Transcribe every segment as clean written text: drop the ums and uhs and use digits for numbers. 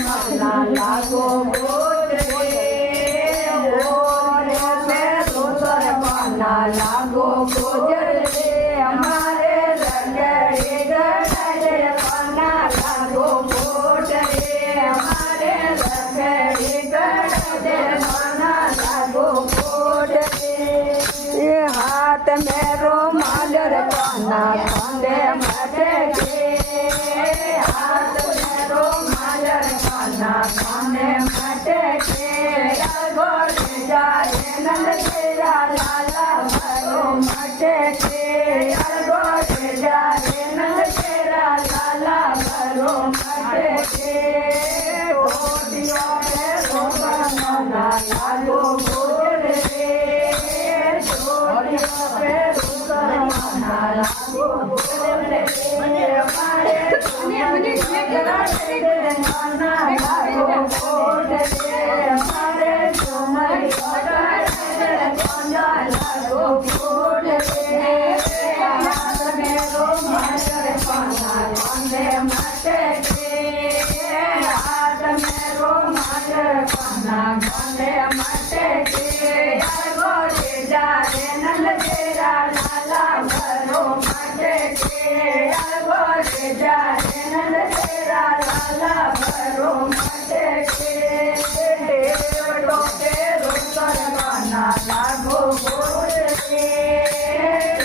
मना लागो गोरे दूसर मना लागो गोजरे हमारे रगड़े गड़े मना लागो गोजरे हमारे रगड़े गड़े मना लागो गोजरे हाथ में रुमाल रखना कंधे मटे हाथ में रुमाल रखना कंधे मटे गोरे जाए नंद तेरा लाला भरो मटे गोरे जाए नंद तेरा लाला भरो मटे मना लागो गोरे मना लागो गोरे हमारे मना लागो गोरे हमारे तुम्हारी मना लागो गोरे हाथ में रुमाल पहना कंधे मटे हाथ में रुमाल पहना कंधे मटे गोरे जाए नंद तेरा लाला भरो मटे गोरे जाए नंद तेरा लाला भरो मटे देवटो के रुकर मना लागो गोरे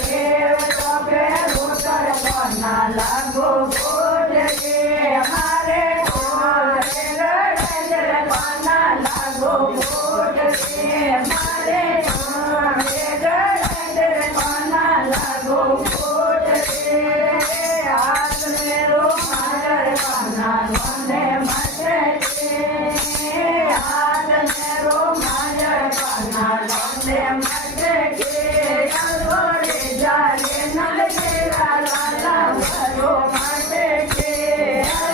देवटो के रुकर मना लागो गोरे हमारे गोरे गड़े मना लागो गोरे हमारे गोरे गड़े मना लागो गोरे हाथ में रुमाल पहना कंधे मटे हाथ में रुमाल पहना कंधे मटे गोरे जाए नंद तेरा लाला भरो मटे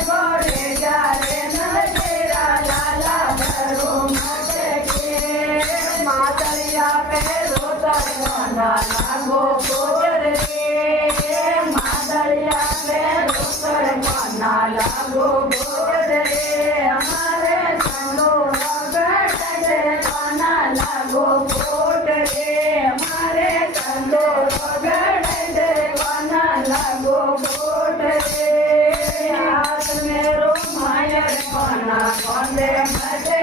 गोरे जाए नंद तेरा लाला भरो मटे मादरिया पे रोतर मना लागो गोरे मादरिया पे रोतर मना लागो गोरे हमारे संगो रगड़े मना लागो गोरे हमारे संगो रगड़े मना लागो गोरे हाथ में रुमाल पहना कंधे मटे